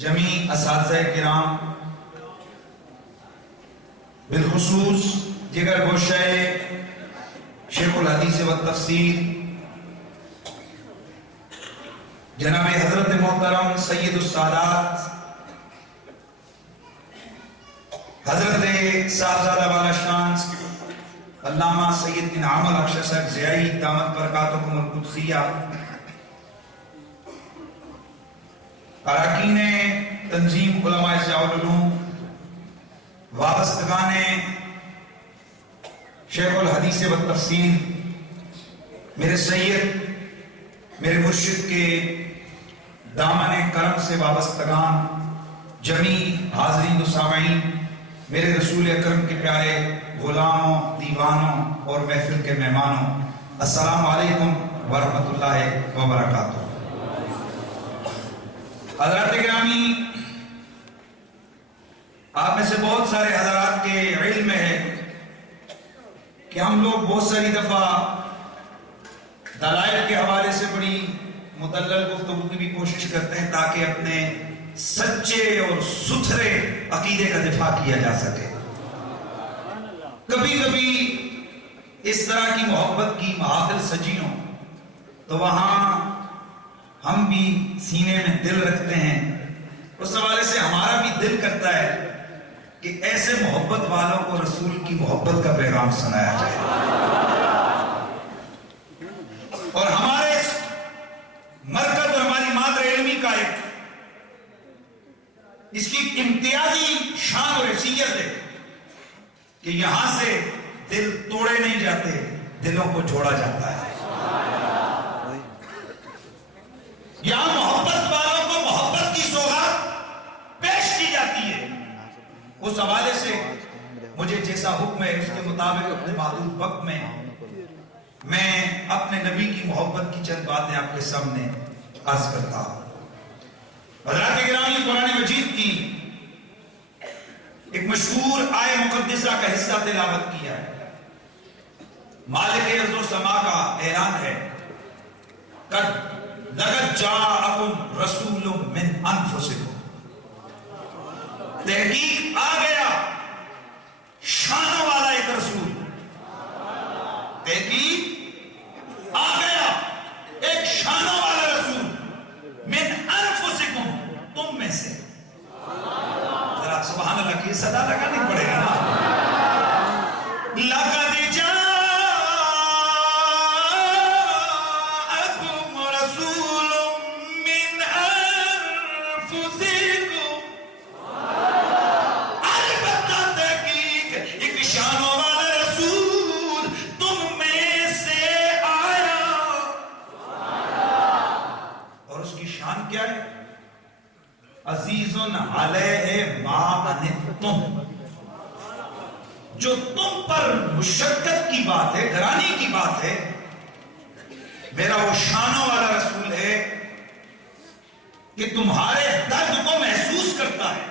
جمیع اساتذہ کرام، بالخصوص جگر گوشہ شیخ الحدیث و تفسیر جناب حضرت محترم سید السادات حضرت صاحبزادہ والا شان علامہ سید انعام البخش صاحب زیائی دامت برکاتکم القدسیہ، اراکین تنظیم علماء ضیاء العلوم، وابستگان شیخ الحدیث و تفسیر، میرے سید میرے مرشد کے دامن کرم سے وابستگان، جمیع حاضرین و سامعین، میرے رسول اکرم کے پیارے غلاموں، دیوانوں اور محفل کے مہمانوں، السلام علیکم ورحمۃ اللہ وبرکاتہ۔ حضرات گرامی، آپ میں سے بہت سارے حضرات کے علم میں ہے کہ ہم لوگ بہت ساری دفعہ دلائل کے حوالے سے بڑی مدلل گفتگو کی بھی کوشش کرتے ہیں تاکہ اپنے سچے اور ستھرے عقیدے کا دفاع کیا جا سکے۔ کبھی کبھی اس طرح کی محبت کی محافل سجی ہوں تو وہاں ہم بھی سینے میں دل رکھتے ہیں، اس حوالے سے ہمارا بھی دل کرتا ہے کہ ایسے محبت والوں کو رسول کی محبت کا پیغام سنایا جائے، اور ہمارے مرکز اور ہماری مادر علمی کا ایک اس کی امتیازی شان اور حیثیت ہے کہ یہاں سے دل توڑے نہیں جاتے، دلوں کو جوڑا جاتا ہے۔ یہاں محبت والوں کو محبت کی سوغات پیش کی جاتی ہے۔ اس حوالے سے مجھے جیسا حکم ہے اس کے مطابق اپنے محدود وقت میں اپنے نبی کی محبت کی چند باتیں آپ کے سامنے عرض کرتا ہوں۔ حضرات گرامی، قرآن مجید کی ایک مشہور آیہ مقدسہ کا حصہ تلاوت کیا ہے۔ مالک ارض و سما کا اعلان ہے، قد لقد جاءکم رسول من انفسکم، تحقیق آ گیا شانوں والا ایک رسول، تحقیق آ گیا ایک شانوں والا رسول، من انفسکم، تم میں سے۔ ذرا سبحان اللہ کی صدا لگانی پڑے گا نا۔ لقد جاءکم رسول من انفسکم، البتہ تحقیق ایک شانوں والا رسول تم میں سے آیا، اور اس کی شان کیا ہے؟ عزیز علیہ ما عنتم، جو تم پر مشقت کی بات ہے، گرانی کی بات ہے، میرا وہ شانوں والا رسول ہے کہ تمہارے درد کو محسوس کرتا ہے،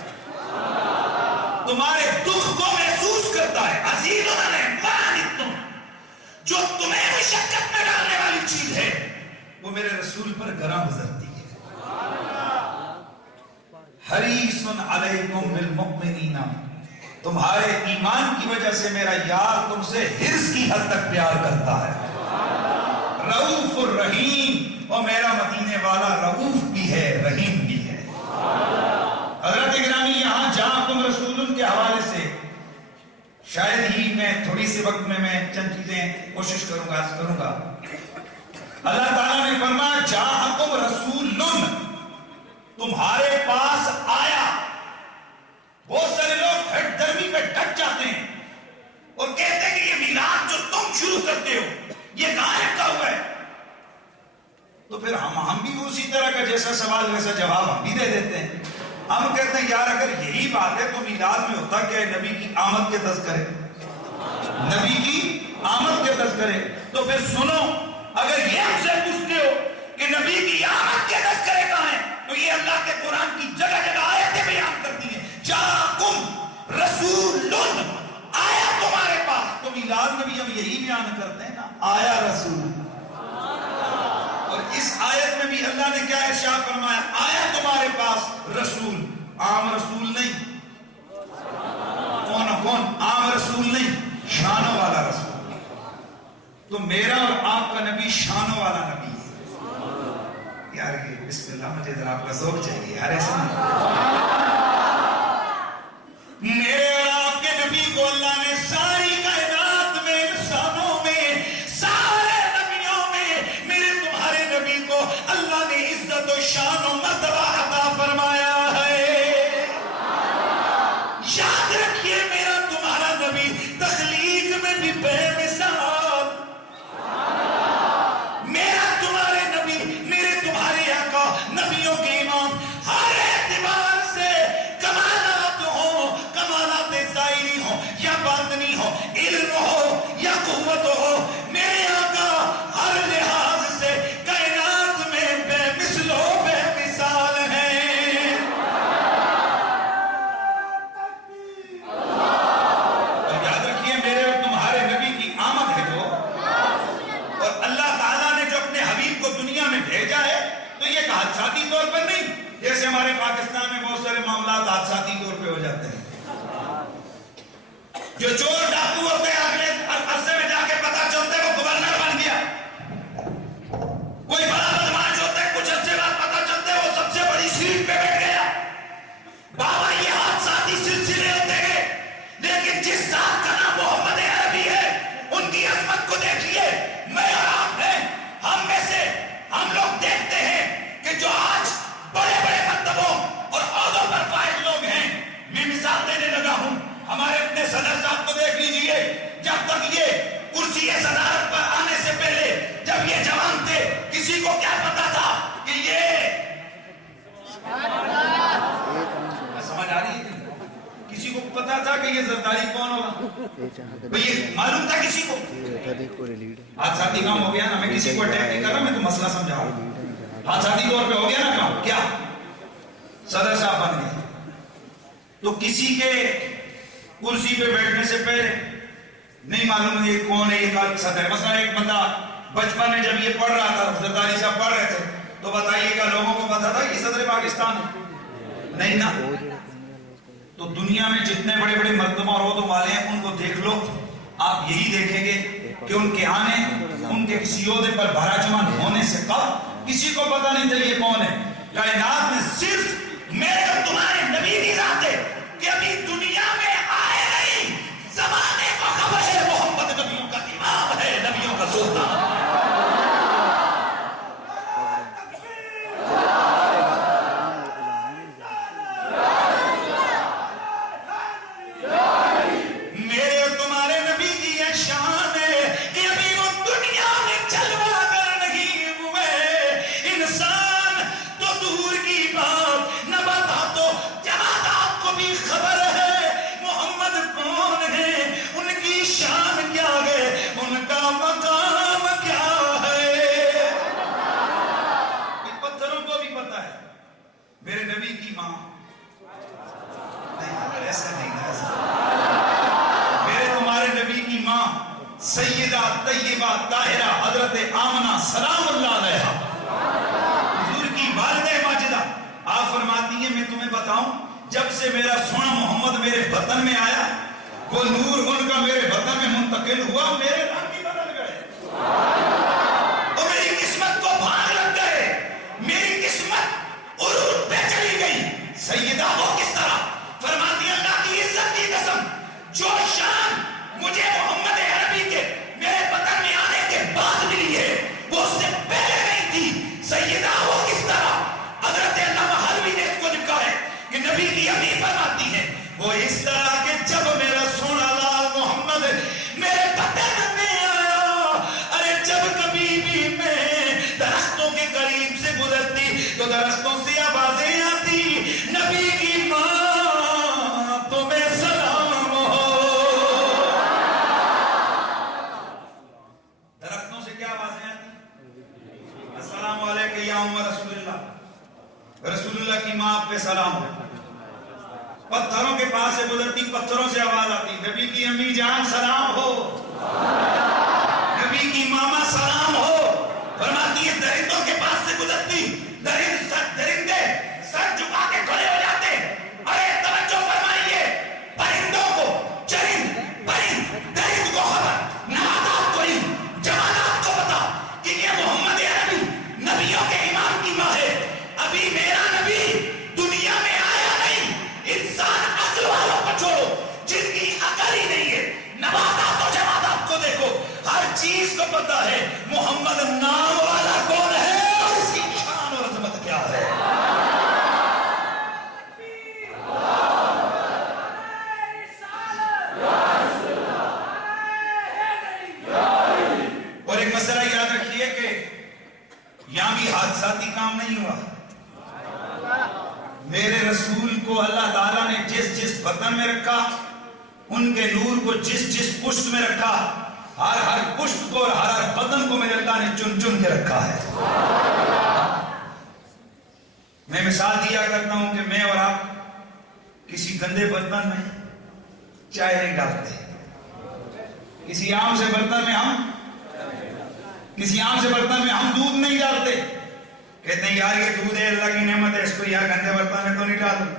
تمہارے دکھ کو محسوس کرتا ہے۔ عزیز علیہ ما عنتم، جو تمہیں مشقت میں ڈالنے والی چیز ہے وہ میرے رسول پر گراں گزرتی ہے۔ حریص علیکم بالمؤمنین، تمہارے ایمان کی وجہ سے میرا یار تم سے حرص کی حد تک پیار کرتا ہے۔ رؤوف الرحیم، اور میرا مدینے والا رؤوف بھی ہے، رحیم بھی ہے۔ حضرت گرامی، یہاں جاءکم رسول کے حوالے سے شاید ہی میں تھوڑی سی وقت میں چند چیزیں کوشش کروں گا۔ اللہ تعالیٰ نے فرمایا جاءکم رسول، تمہارے پاس آیا۔ بہت سارے لوگ ہٹ درمی پہ ڈٹ جاتے ہیں اور کہتے ہیں کہ یہ میلاد جو تم شروع کرتے ہو یہ کہاں رکھا ہوا ہے؟ تو پھر ہم بھی اسی طرح کا جیسا سوال ویسا جواب ہم بھی دے دیتے ہیں۔ ہم کہتے ہیں یار اگر یہی بات ہے تو میلاد میں ہوتا کیا ہے؟ نبی کی آمد کے تذکرے، نبی کی آمد کے تذکرے۔ تو پھر سنو، اگر یہ ہم سے پوچھتے ہو کہ نبی کی آمد کے تذکرے کہاں ہیں، تو یہ اللہ کے قرآن کی جگہ جگہ آیتیں بیان کرتی ہیں۔ جاءکم رسول، آیا تمہارے پاس، تو میلاد میں بھی ہم یہی بیان کرتے ہیں نا، آیا رسول۔ اور اس آیت میں بھی اللہ نے کیا ارشاد فرمایا؟ آیا تمہارے پاس رسول۔ عام رسول نہیں. کون عام رسول نہیں، شانوں والا رسول. تو میرا اور آپ کا نبی شانوں والا نبی ہے. یار یہ بسم اللہ مجھے ذرا آپ کا ذوق چاہیے یار، ایسا نہیں. میرے اور آپ کے نبی کو اللہ نے ساری کائنات میں، انسانوں میں، سارے نبیوں میں میرے تمہارے نبی کو اللہ نے عزت و شان و مرتبہ عطا فرمایا ہے. یاد رکھیے میرا تمہارا نبی تخلیق میں بھی بے مثال. میرا تمہارے نبی، میرے تمہارے آقا، نبیوں کے امام، ہر اعتبار سے کمالات ہو، کمالات ظاہری ہو یا باطنی ہو، علم ہو یا قوت ہو، میرے آقا ہر لحاظ سے کائنات میں بے مثل و بے مثال ہیں. اور یاد رکھیے میرے اور تمہارے نبی کی آمد ہے جو، اور اللہ تعالیٰ نے جو اپنے حبیب کو دنیا میں بھیجا ہے تو یہ ایک حادثاتی طور پر نہیں، جیسے ہمارے پاکستان میں بہت سارے معاملات حادثاتی طور پہ ہو جاتے ہیں. جو چور ڈاکو ہوتے ہیں اگلے عرصے میں جا کے پتا چلتا ہے وہ گورنر بن گیا. کوئی بڑا بدماش ہوتا ہے، کچھ عرصے بعد پتا چلتا ہے وہ سب سے بڑی سیٹ پہ بیٹھ گیا. بابا یہ حادثاتی سلسلے ہوتے ہیں، لیکن جس ذات کا نام محمد عربی ہے ان کی عظمت کو دیکھیے. میں اور آپ ہیں، ہم میں سے ہم لوگ دیکھتے ہیں کہ جو آج بڑے بڑے مرتبوں اور عہدوں پر فائز لوگ ہیں، میں مثال دینے لگا ہوں. ہمارے اپنے صدر صاحب کو دیکھ لیجئے، جب تک یہ کرسی صدارت پر آنے سے پہلے جب یہ جوان تھے کسی کو کیا پتا تھا کہ یہ سمجھ آ رہی ہے؟ کسی کو پتا تھا کہ یہ زرداری کون ہوگا؟ یہ معلوم تھا کسی کو؟ حادثاتی کام ہو گیا نا. میں کسی کو اٹیک نہیں کر رہا، میں تو مسئلہ سمجھا رہا ہوں. حادثاتی طور پہ ہو گیا نا کام. کیا صدر صاحب بن گئے تو کسی کے کرسی پہ بیٹھنے سے پہلے نہیں معلوم یہ کون ہے، یہ کال صدر ہے. مثلا ایک بندہ بچپن میں جب یہ پڑھ رہا تھا، زرداری صاحب پڑھ رہے تھے، تو بتائیے گا لوگوں کو پتا تھا یہ صدر پاکستان ہے؟ نہیں نا. تو دنیا میں جتنے بڑے بڑے مرتبہ اور عہدوں والے ہیں ان کو دیکھ لو، آپ یہی دیکھیں گے کہ ان کے آنے، ان کے کسی عہدے پر براجمان ہونے سے قبل کسی کو پتا نہیں تھا یہ کون ہے. کائنات میں صرف میرے اور تمہارے نبی کی ذات ہے کہ ابھی دنیا میں آئے نہیں، زمانے کو خبر ہے محمد نبیوں کا امام ہے، نبیوں کا سلطان. میرے اور تمہارے نبی کی یہ شان ہے کہ ابھی وہ دنیا میں جلوہ گر نہیں ہوئے. انسان تو دور کی بات، نباتات و جمادات کو بھی خبر ہے محمد کون ہے، ان کی شان کیا ہے، ان کا مقام کیا ہے. ان پتھروں کو بھی پتا ہے. میرے نبی کی ماں نہیں، ایسا نہیں، ایسا میرے تمہارے نبی کی ماں سیدہ طیبہ طاہرہ حضرت آمنہ سلام اللہ علیہا، حضور کی والدہ ماجدہ. آپ فرماتی ہیں میں تمہیں بتاؤں، جب سے میرا سونا محمد میرے وطن میں آیا، وہ نور ان کا میرے وطن میں منتقل ہوا، میرے رنگ بھی بدل گئے اور میری قسمت کو بھاگ لگ گئے، میری قسمت عروج پہ چلی گئی. سیدہ وہ کس طرح؟ فرماتی ہیں اللہ کی عزت کی قسم، جو شان مجھے محمد عربی کے میرے وطن میں آنے کے بعد ملی ہے وہ اس سے پہلے نہیں تھی. سیدہ وہ کس طرح؟ حضرت علامہ حلوی نے اس کو لکھا ہے کہ نبی کی امی فرماتی ہے وہ اس طرح کہ جب میرا سونا لال محمد میرے وطن میں آیا، ارے جب کبھی بھی میں درختوں کے قریب سے گزرتی تو درختوں سے آوازیں آتی، نبی کی ماں تمہیں سلام ہو. درختوں سے کیا آوازیں آتی؟ السلام علیکم یا ام رسول اللہ، رسول اللہ کی ماں آپ پہ سلام ہو. پتھروں کے پاس سے گزرتی، پتھروں سے آواز آتی، نبی کی امی جان سلام ہو، نبی کی ماما سلام ہو. فرماتی ہے درندوں کے پاس سے گزرتی، درندے سر جھکا کے کھڑے ہو جاتے، چیز کو پتا ہے محمد نام والا کون ہے اور اس کی شان اور عظمت کیا ہے. اور ایک مسئلہ یاد رکھیے کہ یہاں بھی حادثاتی کام نہیں ہوا. میرے رسول کو اللہ تعالیٰ نے جس جس بدن میں رکھا, ان کے نور کو جس جس پشت میں رکھا, ہر پشت کو اور ہر بدن کو میرے اللہ نے چن چن کے رکھا ہے. میں مثال دیا کرتا ہوں کہ میں اور آپ کسی گندے برتن میں چائے نہیں ڈالتے, کسی عام سے برتن میں ہم دودھ نہیں ڈالتے. کہتے ہیں یار یہ دودھ ہے اللہ کی نعمت ہے, اس کو یار گندے برتن میں تو نہیں ڈالوں.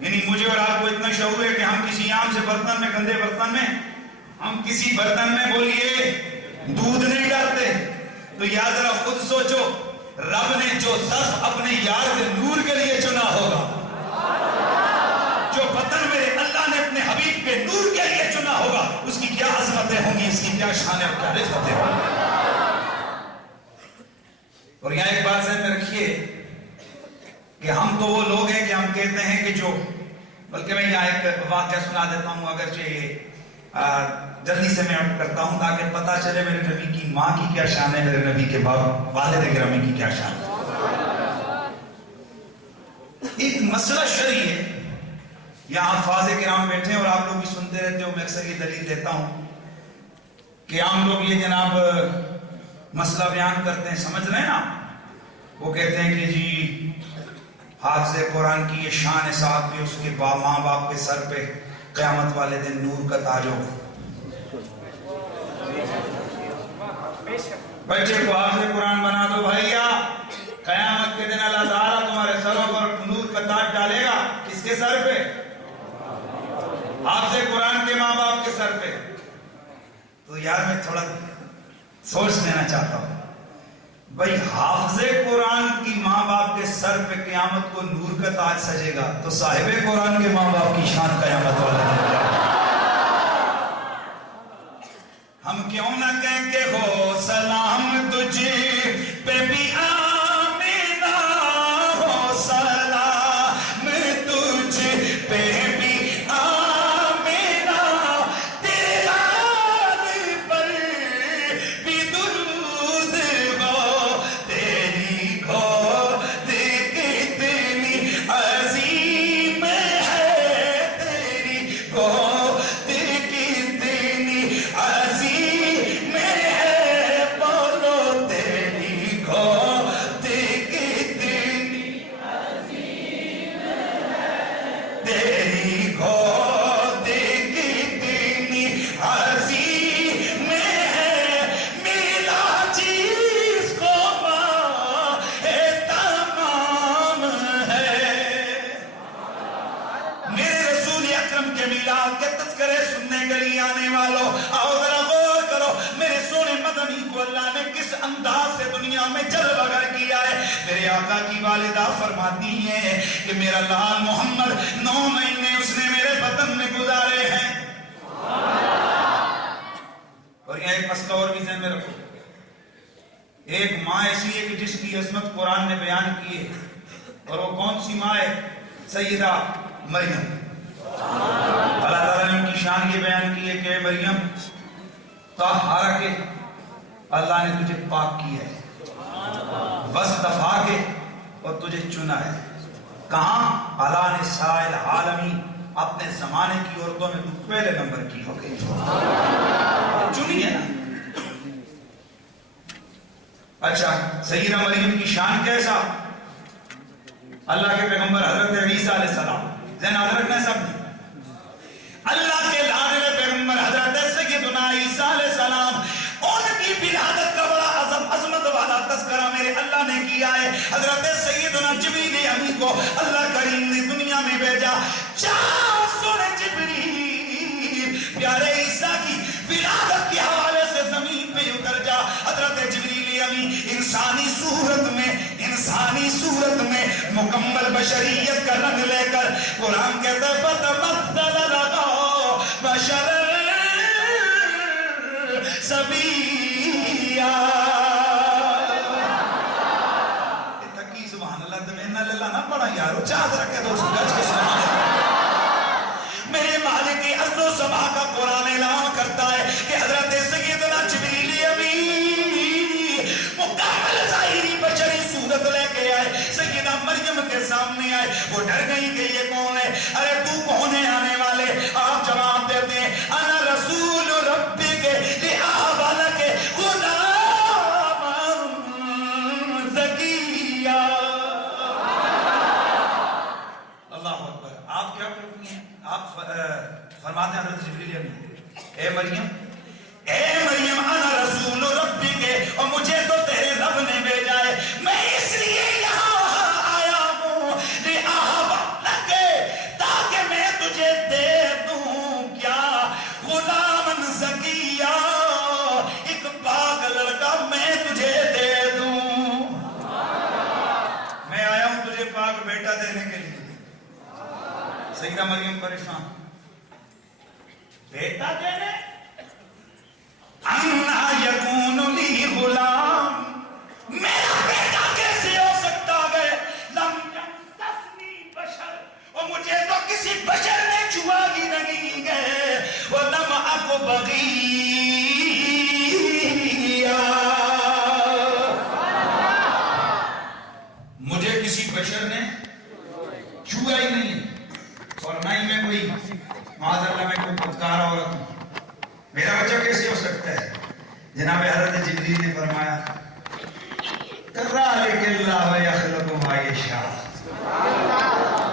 یعنی مجھے اور آپ کو اتنا شعور ہے کہ ہم کسی عام سے برتن میں, گندے برتن میں, ہم کسی برتن میں بولیے دودھ نہیں ڈالتے. تو یار ذرا خود سوچو, رب نے جو ظرف اپنے یار کے نور کے لیے چنا ہوگا, جو برتن میرے اللہ نے اپنے حبیب کے نور کے لیے چنا ہوگا, اس کی کیا عظمتیں ہوں گی, اس کی کیا شانیں اور کیا رفتیں ہوں گی. اور یہاں ایک بات ذہن میں رکھیے کہ ہم تو وہ لوگ ہیں کہ ہم کہتے ہیں کہ جو, بلکہ میں یہاں ایک واقعہ سنا دیتا ہوں, اگرچہ یہ جلدی سے میں کرتا ہوں تاکہ پتہ چلے میرے نبی کی ماں کی کیا شان ہے, میرے نبی کے والد گرامی کی کیا شان ہے. ایک مسئلہ شرعی ہے, یہاں حفاظ کرام بیٹھے ہیں اور آپ لوگ بھی سنتے رہتے ہو. میں اکثر یہ دلیل دیتا ہوں کہ عام لوگ یہ جناب مسئلہ بیان کرتے ہیں, سمجھ رہے ہیں نا, وہ کہتے ہیں کہ جی حافظ قرآن کی یہ شان ہے صاحب کہ اس کے ماں باپ کے سر پہ قیامت والے دن نور کا تاج ہوگا. بچے کو حافظ قرآن بنا دو بھائیا, قیامت کے دن اللہ تعالیٰ تمہارے سروں پر نور کا تاج ڈالے گا. کس کے سر پہ؟ حافظ قرآن کے ماں باپ کے سر پہ. تو یار میں تھوڑا سوچ لینا چاہتا ہوں, بھائی حافظ قرآن کی ماں باپ کے سر پہ قیامت کو نور کا تاج سجے گا, تو صاحب قرآن کے ماں باپ کی شان قیامت والا ہے. ہم کیوں نہ کہیں کہ ہو سلام تجھے پہ بھی آمینہ, ہو سلام تجھے پہ بھی آمینہ, تیرے لال پر بھی درود ہو, تیری گود کتنی عظیم ہے, تیری گود کتنی عظیم ہے, بولو تیری گود کتنی عظیم ہے, تیری گود کتنی عظیم ہے, ملا چیز کو ماں تمام ہے. میرے رسول اکرم کے میلاد کے تذکرے سننے کے لیے آنے والوں, آؤ ذرا غور کرو میرے سونے مدنی کو اللہ نے کس انداز سے دنیا میں جلوہ گر کیا ہے. میرے آقا کی والدہ فرماتی ہیں کہ میرا لال محمد 9 مہینے اس نے میرے بدن میں گزارے ہیں. اور یہاں ایک مسئلہ اور بھی ذہن میں رکھو, ایک ماں ایسی ہے کہ جس کی عظمت قرآن نے بیان کی ہے, اور وہ کون سی ماں ہے؟ سیدہ مریم. اللہ تعالیٰ نے ان کی شان یہ بیان کی ہے کہ مریم طاہرہ کے اللہ نے تجھے پاک کیا ہے, وصطفیٰ کے اور تجھے چنا ہے. کہاں؟ علی نساء العالمین, اپنے زمانے کی عورتوں میں تو پہلے نمبر کی ہو گئی, چنی ہے نا. اچھا سیدہ مریم کی شان کیسا؟ اللہ کے پیغمبر حضرت عیسیٰ علیہ السلام, ذہن یاد رکھنا ہے سب نے, اللہ کے لاڈلے پیغمبر حضرت سیدنا عیسیٰ علیہ السلام, ان کی ولادت کا بڑا عظمت والا تذکرہ میرے اللہ نے کیا ہے. حضرت سیدنا جبریل امین کو اللہ کریم نے دنیا میں بھیجا. جاؤ سنے جبریل, پیارے عیسیٰ کی ولادت کے حوالے سے زمین پہ اتر جا. حضرت جبریل امین انسانی صورت میں مکمل بشریت کا رنگ لے کر, قرآن کہتا ہے فتمثل لہ بشرا سویہ, کرو, چاہت رکھے تو گج کے سبحان اللہ. میرے مالک کی ارض و سما کا قرآن اعلان کرتا ہے کہ حضرت سیدنا جبریل امین مکمل ظاہری بشری صورت لے کے آئے, سیدہ مریم کے سامنے آئے. وہ ڈر گئی کہ یہ کون ہے, ارے تو کون ہے آنے والے؟ آپ جواب دیتے ہیں انا رسول ربی کے لہاب لکے غلام زکیہ. اللہ اکبر. آپ کیا کرتی ہیں؟ آپ فرماتے ہیں حضرت جبریل امین, اے مریم انا رسول ربی کے, اور مجھے تو تیرے رب نے بھیجا ہے, میں اس لیے یہاں آیا ہوں لہاب لکے, تاکہ میں تجھے دے دوں کیا غلام زکیہ, ایک پاک لڑکا میں تجھے دے دوں. میں آیا ہوں تجھے پاک بیٹا دینے کے لیے. سیدہ مریم پریشان, بیٹا دینے, انا یکون لی غلام, میرا بیٹا کیسے ہو سکتا ہے؟ لم یمسسنی بشر, اور مجھے تو کسی بشر نے چھوا ہی نہیں ہے. ولم اک بغیہ, مجھے کسی بشر نے چھوا ہی نہیں ہے, اور نہ ہی میں کوئی معاذ اللہ میں کوئی بدکار عورت ہوں. میرا بچہ کیسے ہو سکتا ہے؟ جناب حضرت جبریل نے فرمایا کذالک اللہ یخلق ما یشاء,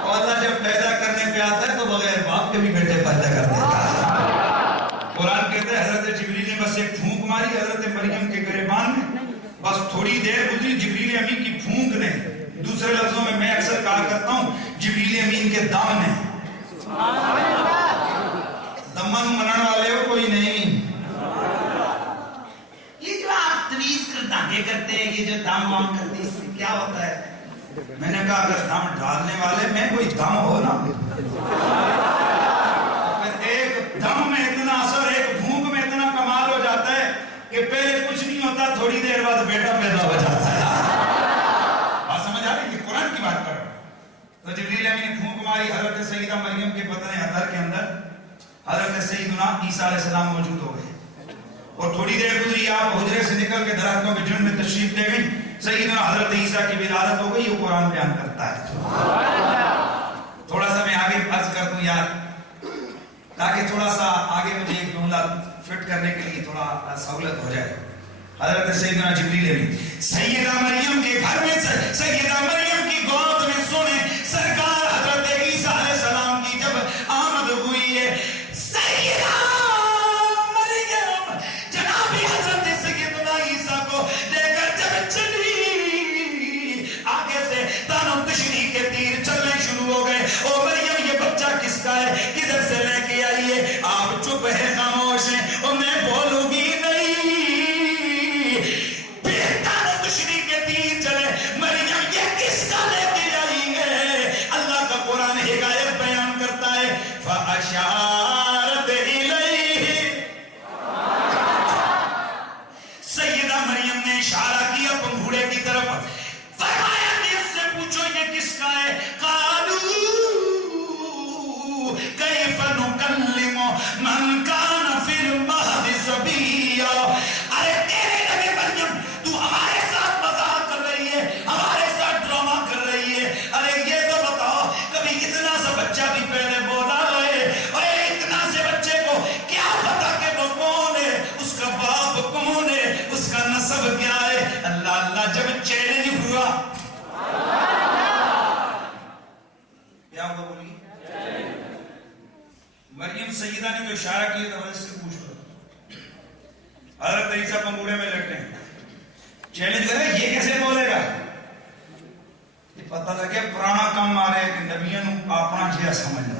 اور اللہ جب پیدا کرنے پہ آتا ہے تو بغیر باپ کے بھی بیٹے پیدا کر دیتا ہے. قرآن کہتا ہے حضرت جبریل نے بس ایک پھونک ماری حضرت مریم کے گریبان میں, بس تھوڑی دیر گزری, جبریل امین کی پھونک نے, دوسرے لفظوں میں اکثر کہا کرتا ہوں جبریل امین کے دم نے, دمن منن والے ہو کوئی نہیں. یہ جو آپ تویز کر دھاگے کرتے ہیں, یہ جو دم وام کرتے ہیں, اس میں کیا ہوتا ہے؟ میں نے کہا اگر دم ڈالنے والے میں کوئی دم ہو نا, ایک دم میں اتنا اثر, ایک بھونک میں اتنا کمال ہو جاتا ہے کہ پہلے کچھ نہیں ہوتا, تھوڑی دیر بعد بیٹا پیدا ہو جاتا ہے. بات سمجھ آ رہی ہے؟ قرآن کی بات کر رہا ہوں. تو جبریل امین نے پھونک ماری, حضرت سیدہ مریم کے بدن اطہر کے اندر حضرت سیدنا عیسیٰ علیہ السلام موجود ہو گئے, اور تھوڑی دیر گزری, آپ حجرے سے نکل کے درختوں کے جھنڈ میں تشریف لے گئی, سیدنا حضرت عیسیٰ کی ولادت ہو گئی. یہ قرآن بیان کرتا ہے. تھوڑا سا میں آگے عرض کر دوں یار, تاکہ تھوڑا سا آگے مجھے ایک جملہ فٹ کرنے کے لیے تھوڑا سہولت ہو جائے. حضرت سیدنا جبریل امین سیدہ مریم کے گھر میں, سیدہ مریم کی گود میں سونے سرکار حضرت عیسیٰ علیہ السلام کی جب آمد ہوئی ہے, سیدہ مریم جناب حضرت سیدنا عیسیٰ کو لے کر جب چلی, آگے سے تانو تشریح کے تیر چلنے شروع ہو گئے. او مریم یہ بچہ کس کا ہے, کدھر سے لے کے آئی ہے؟ آپ چپ ہے, خاموش ہیں, اور میں بولوں گی نہیں. پھر تانو تشریح کے تیر چلے, مریم یہ کس کا لے کے آئی ہے؟ اللہ کا قرآن حکایت بیان کرتا ہے, فَأَشَارَتْ إِلَيْهِ, سیدہ مریم نے اشارہ کیا پنگھوڑے کی طرف, فرمایا کہ اس سے پوچھو یہ کس کا ہے. قَالُوا كَيْفَ نُكَلِّمُ مَنْ كَانَ فِي الْمَهْدِ صَبِيًّا. ارے تیرے نبی مریم, تو ہمارے ساتھ مذاق کر رہی ہے, ہمارے ساتھ ڈرامہ کر رہی ہے. ارے یہ تو بتاؤ, کبھی اتنا سا بچہ بھی پہلے بولا ہے, اور اتنا سے بچے کو کیا پتا کہ وہ کون ہے, اس کا باپ کون ہے, اس کا نسب کیا ہے. اللہ اللہ جب چیلنج ہوا, کیا ہوا بولی مریم سیدہ نے جو اشارہ کیا تھا اس سے پوچھ لو. حضرت عیسیٰ پنگوڑے میں لٹے ہیں, چیلنج کرے یہ کیسے بولے گا. یہ پتہ لگے پرانا کام آ رہے کہ نبیوں اپنا جیا سمجھنا.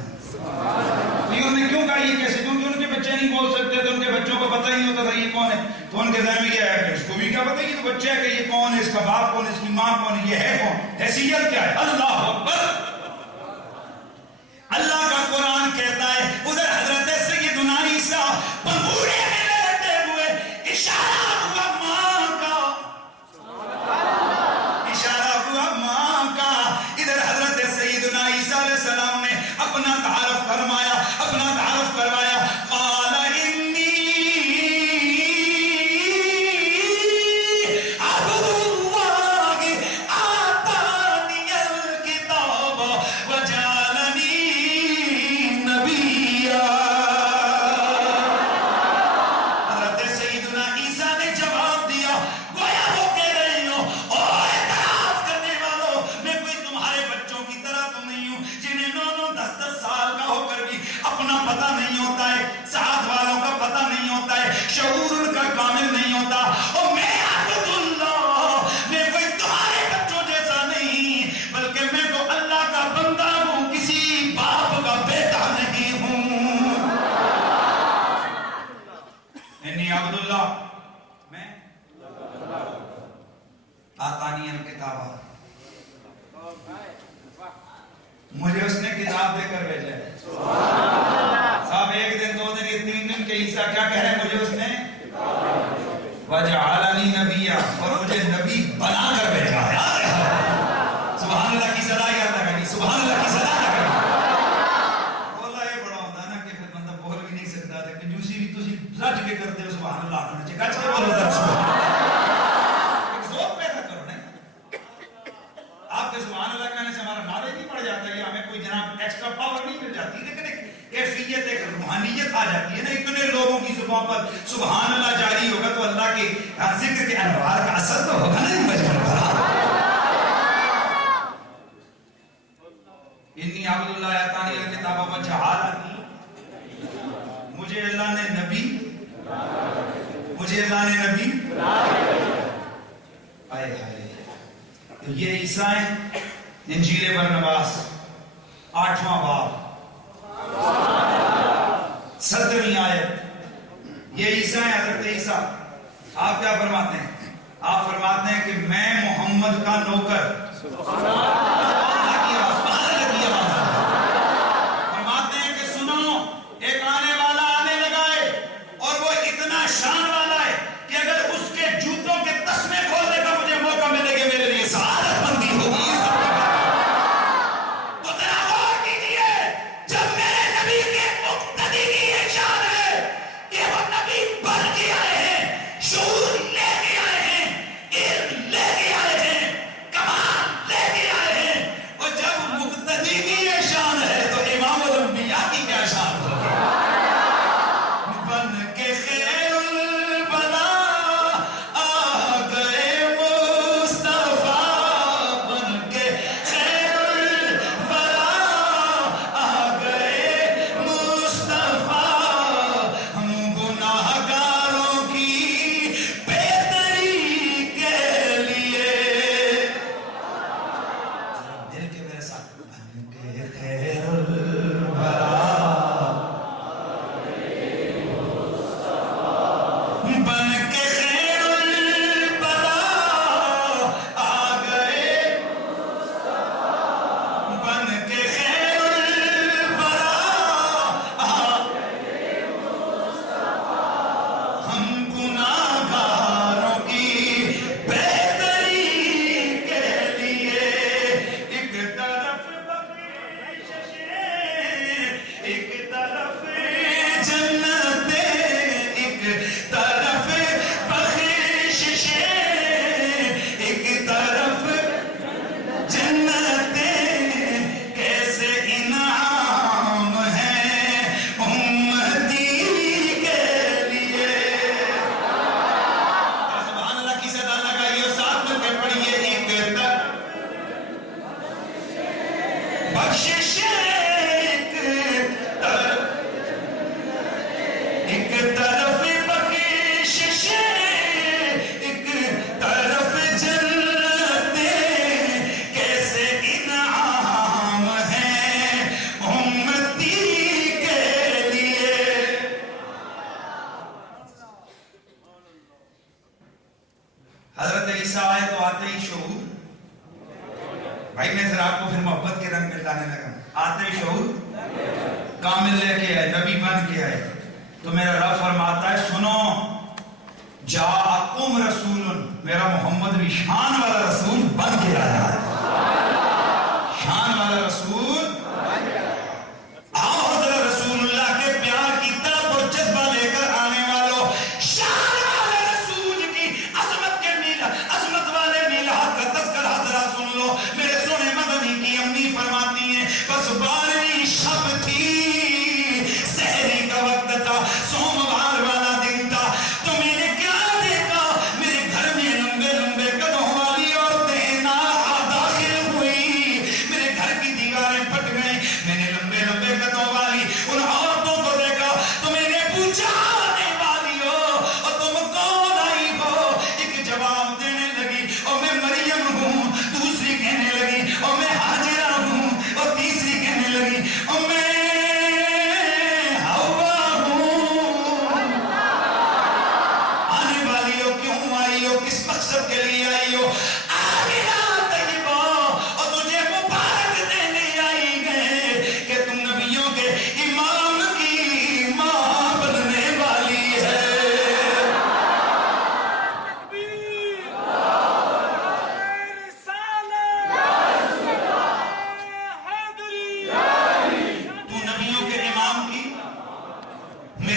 انہوں نے کیوں کہا یہ کیسے, کیونکہ ان کے بچے نہیں بول سکتے تھے, ان کے بچوں کو پتہ ہی نہیں ہوتا تھا یہ کون ہے. تو ان کے ذہن میں یہ ہے کہ اس کو بھی کیا پتہ, یہ تو بچہ ہے کہ یہ کون ہے, اس کا باپ کون ہے, اس کی ماں کون ہے, یہ ہے کون, حیثیت کیا ہے. اللہ اکبر. اللہ کا قرآن کہتا ہے ادھر حضرت سیدنا عیسیٰ پنگھوڑے میں لیٹے ہوئے, اشارہ ہوا ماں کا, اشارہ ہوا ماں کا. ادھر حضرت سیدنا کہ عیسیٰ کیا کہہ رہے ہیں؟ مجھے اس نے وجعلنی نبیّا، اور مجھے نبی بنا کر بھیجا ہے۔ سبحان اللہ کی صدا یاد لگا، سبحان اللہ کی صدا لگا۔ بولا یہ بڑا ہوتا نا کہ پھر بندہ بول بھی نہیں سکتا تھا، کنجوسی بھی تسی رج کے کرتے ہو سبحان اللہ آخنا چاہیے، کچھ کے بولو تھا سبحان اللہ، ایک ذوق پیدا کرو نہیں۔ آپ کے سبحان اللہ کہنے سے ہمارا نالج نہیں پڑ جاتا، یہ ہمیں کوئی جناب ایکسٹرا پاور نہیں مل جاتی، لیکن ایک کیفیت، ایک روحانیت آ جاتی ہے نا۔ اتنے لوگوں کی زبان پر سبحان اللہ جاری ہوگا تو اللہ کے ذکر کے انوار کا اثر تو ہوگا نا مجموعہ پر۔ انی عبد اللہ اتانی الکتاب وجعلنی، مجھے اللہ نے نبی، مجھے اللہ نے نبی، آئے ہائے۔ تو یہ عیسیٰ ہیں، انجیل برنباس 8واں باب 17ویں آیت، یہ عیسیٰ ہیں، حضرت عیسیٰ۔ آپ کیا فرماتے ہیں؟ آپ فرماتے ہیں کہ میں محمد کا نوکر، فرماتے ہیں کہ سنو، ایک آنے والا آنے لگا ہے اور وہ اتنا شان والا ہے کہ اگر اس کے جوتوں کے تسمے کھولنے کا مجھے موقع ملے گا میرے لیے سعادت مندی ہوگی۔ تو ذرا غور کیجیے، جب میرے نبی کے مقتدی کی یہ شان ہے کہ وہ نبی بن کے آئے ہیں، شعور لے کے آئے ہیں، علم لے کے آئے ہیں، کمال لے کے آئے ہیں، اور جب مقتدی کی یہ شان ہے تو امام الانبیاء کی کیا شان ہوگی؟ بن کے خیر البلا آ گئے مصطفیٰ، بن کے خیر البلا آ گئے مصطفیٰ، ہم گناہ گاروں کی بہتری کے لیے۔ دل کے میرے ساتھ، بن کے خیر البلا، بن کے خیر البلا آ گئے، بن کے خیر البلا آ گئے، ہم گناہ گاروں کی بہتری کے لیے۔ ایک طرف بخششیں، ایک طرف جنتیں، ایک طرف بخششیں، ایک طرف جنتیں، کیسے انعام ہیں امتی کے لیے۔ سبحان اللہ کی صدا لگائیے اور ساتھ مل کے پڑھیے، ایک طرف بخششیں، ایک طرف بخششیں، ایک طرف جنتیں، کیسے انعام ہیں امتی کے لیے۔ حضرت عیسیٰ آئے تو آتے ہی شعور، بھائی میں پھر آپ کو پھر محبت کے رنگ میں لانے لگا، آتے ہی شعور کامل لے کے آئے، نبی بن کے آئے، تو میرا رب فرماتا ہے سنو، جاءکم رسول، میرا محمد بھی شان والا رسول بن کے آیا ہے، شان والا رسول۔ آؤ حضرت رسول اللہ کے پیار کی طرف اور جذبہ لے کر آنے والوں، شان والے رسول کی عظمت کے میلہ، عظمت والے میلاد کا تذکرہ ذرا سن لو۔ میرے سونے مدنی کی امی فرماتی ہیں، بس 12ویں شب تھی، سحری کا وقت تھا، سوموار والا دن تھا، تو میں نے کیا دیکھا؟ میرے گھر میں لمبے لمبے قدوں والی عورتیں نا ادا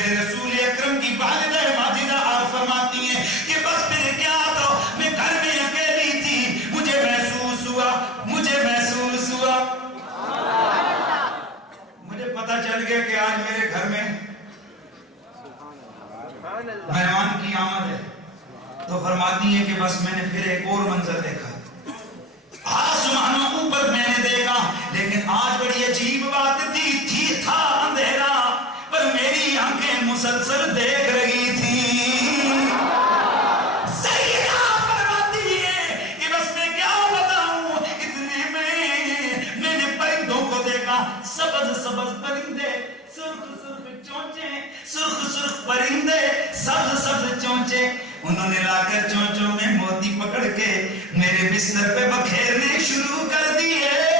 میرے رسول اکرم کی والدہ ماجدہ آپ فرماتی ہیں کہ بس پھر کیا تو میں گھر میں اکیلی تھی، مجھے محسوس ہوا مجھے پتا چل گیا کہ آج میرے گھر میں مہمان کی آمد ہے. تو فرماتی ہے کہ بس میں نے پھر ایک اور منظر دیکھا، آسمانوں اوپر میں نے دیکھا، لیکن آج بڑی عجیب بات تھی تھا اندھیرا پر میری آنکھیں مسلسل دیکھ رہی تھی. سیدہ فرماتی ہے کہ بس میں کیا بتاؤں، اتنے میں نے پرندوں کو دیکھا، سبز سبز پرندے، سرخ سرخ چونچے، سرخ سرخ پرندے، سبز سبز چونچے. انہوں نے لا کر چونچوں میں موتی پکڑ کے میرے بستر پہ بکھیرنے شروع کر دیے.